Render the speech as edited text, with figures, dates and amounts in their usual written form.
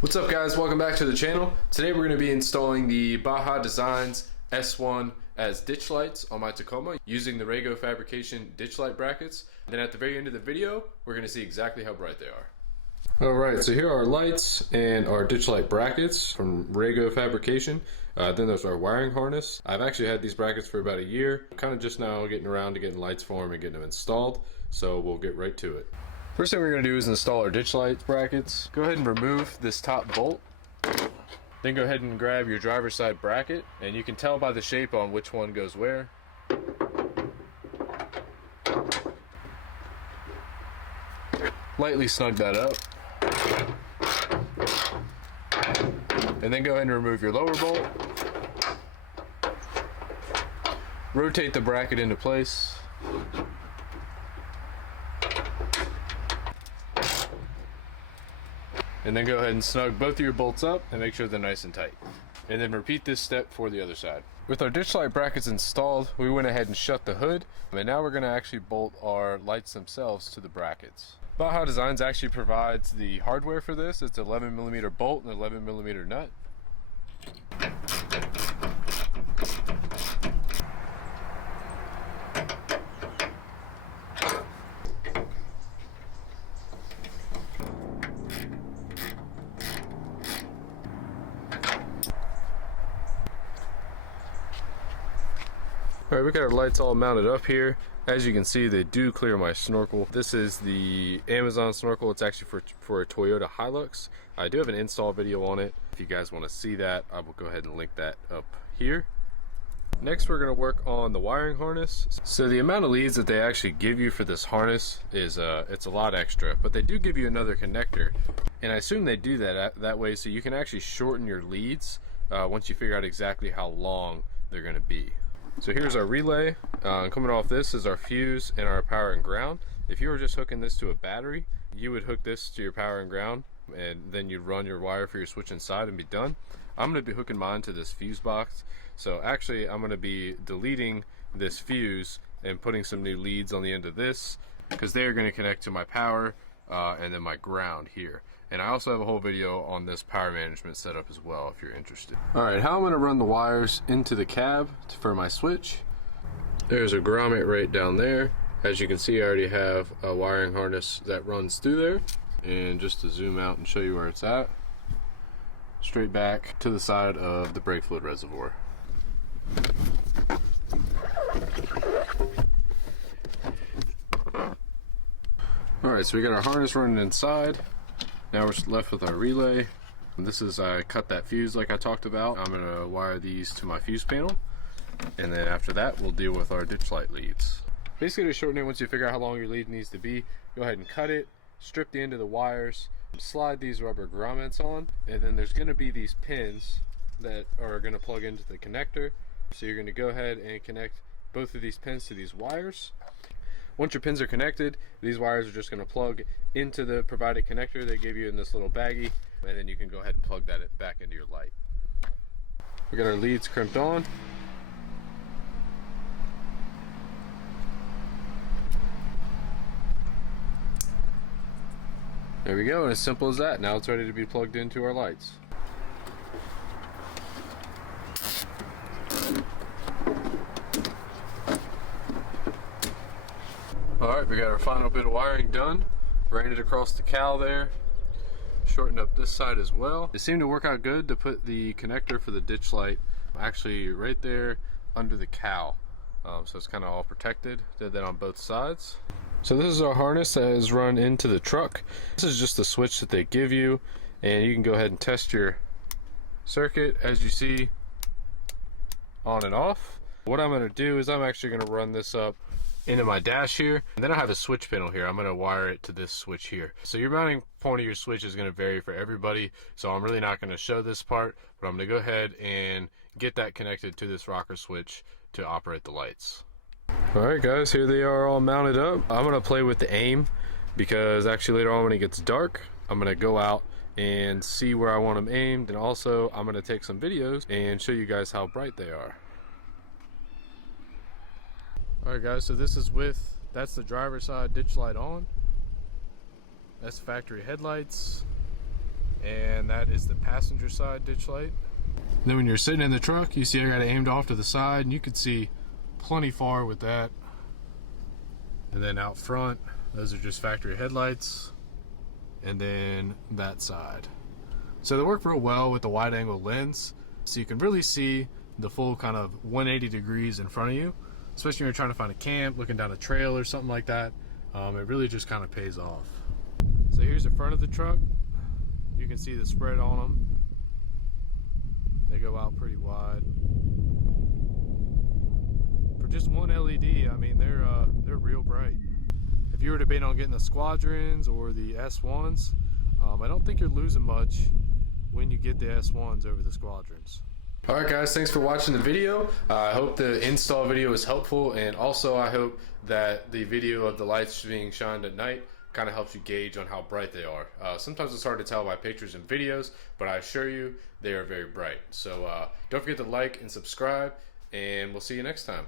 What's up guys, welcome back to the channel. Today we're going to be installing the Baja Designs S1 as ditch lights on my Tacoma using the Rego Fabrication ditch light brackets. And then at the very end of the video, we're going to see exactly how bright they are. Alright, so here are our lights and our ditch light brackets from Rego Fabrication. Then there's our wiring harness. I've actually had these brackets for about a year. I'm kind of just now getting around to getting lights for them and getting them installed. So we'll get right to it. First thing we're going to do is install our ditch light brackets. Go ahead and remove this top bolt. Then go ahead and grab your driver's side bracket, and you can tell by the shape on which one goes where. Lightly snug that up. And then go ahead and remove your lower bolt. Rotate the bracket into place. And then go ahead and snug both of your bolts up and make sure they're nice and tight. And then repeat this step for the other side. With our ditch light brackets installed, we went ahead and shut the hood. And now we're going to actually bolt our lights themselves to the brackets. Baja Designs actually provides the hardware for this. It's an 11mm bolt and 11mm nut. Alright, we got our lights all mounted up here. As you can see, they do clear my snorkel. This is the Amazon snorkel. It's actually for a Toyota Hilux. I do have an install video on it. If you guys want to see that, I will go ahead and link that up here. Next, we're going to work on the wiring harness. So the amount of leads that they actually give you for this harness is it's a lot extra, but they do give you another connector. And I assume they do that way so you can actually shorten your leads once you figure out exactly how long they're going to be. So here's our relay. Coming off this is our fuse and our power and ground. If you were just hooking this to a battery, you would hook this to your power and ground, and then you'd run your wire for your switch inside and be done. I'm going to be hooking mine to this fuse box. So actually I'm going to be deleting this fuse and putting some new leads on the end of this, because they are going to connect to my power and then my ground here. And I also have a whole video on this power management setup as well if you're interested. Alright, how I'm going to run the wires into the cab for my switch. There's a grommet right down there. As you can see, I already have a wiring harness that runs through there. And just to zoom out and show you where it's at, straight back to the side of the brake fluid reservoir. Alright, so we got our harness running inside. Now we're left with our relay. And this is, I cut that fuse like I talked about. I'm going to wire these to my fuse panel. And then after that, we'll deal with our ditch light leads. Basically, to shorten it, once you figure out how long your lead needs to be, go ahead and cut it, strip the end of the wires, slide these rubber grommets on, and then there's going to be these pins that are going to plug into the connector. So you're going to go ahead and connect both of these pins to these wires. Once your pins are connected, these wires are just going to plug into the provided connector they give you in this little baggie, and then you can go ahead and plug that back into your light. We got our leads crimped on. There we go, and as simple as that. Now it's ready to be plugged into our lights. Alright, we got our final bit of wiring done. Ran it across the cowl there. Shortened up this side as well. It seemed to work out good to put the connector for the ditch light actually right there under the cowl. So it's kind of all protected. Did that on both sides. So this is our harness that is run into the truck. This is just the switch that they give you, and you can go ahead and test your circuit as you see on and off. What I'm going to do is I'm actually going to run this up into my dash here, and then I have a switch panel here. I'm going to wire it to this switch here. So your mounting point of your switch is going to vary for everybody, so I'm really not going to show this part, but I'm going to go ahead and get that connected to this rocker switch to operate the lights. Alright guys, here they are all mounted up. I'm going to play with the aim, because actually later on when it gets dark, I'm going to go out and see where I want them aimed, and also I'm going to take some videos and show you guys how bright they are. Alright guys, so this is that's the driver's side ditch light on. That's factory headlights. and that is the passenger side ditch light. Then when you're sitting in the truck, you see I got it aimed off to the side, and you can see plenty far with that. And then out front, those are just factory headlights. And then that side. So they work real well with the wide angle lens, so you can really see the full kind of 180 degrees in front of you, especially when you're trying to find a camp, looking down a trail or something like that. It really just kind of pays off. So here's the front of the truck. You can see the spread on them. They go out pretty wide. For just one LED, I mean, they're real bright. If you were debating on getting the Squadrons or the S1s, I don't think you're losing much when you get the S1s over the Squadrons. Alright guys, thanks for watching the video. I hope the install video was helpful, and also I hope that the video of the lights being shined at night kind of helps you gauge on how bright they are. Sometimes it's hard to tell by pictures and videos, but I assure you they are very bright. So don't forget to like and subscribe, and we'll see you next time.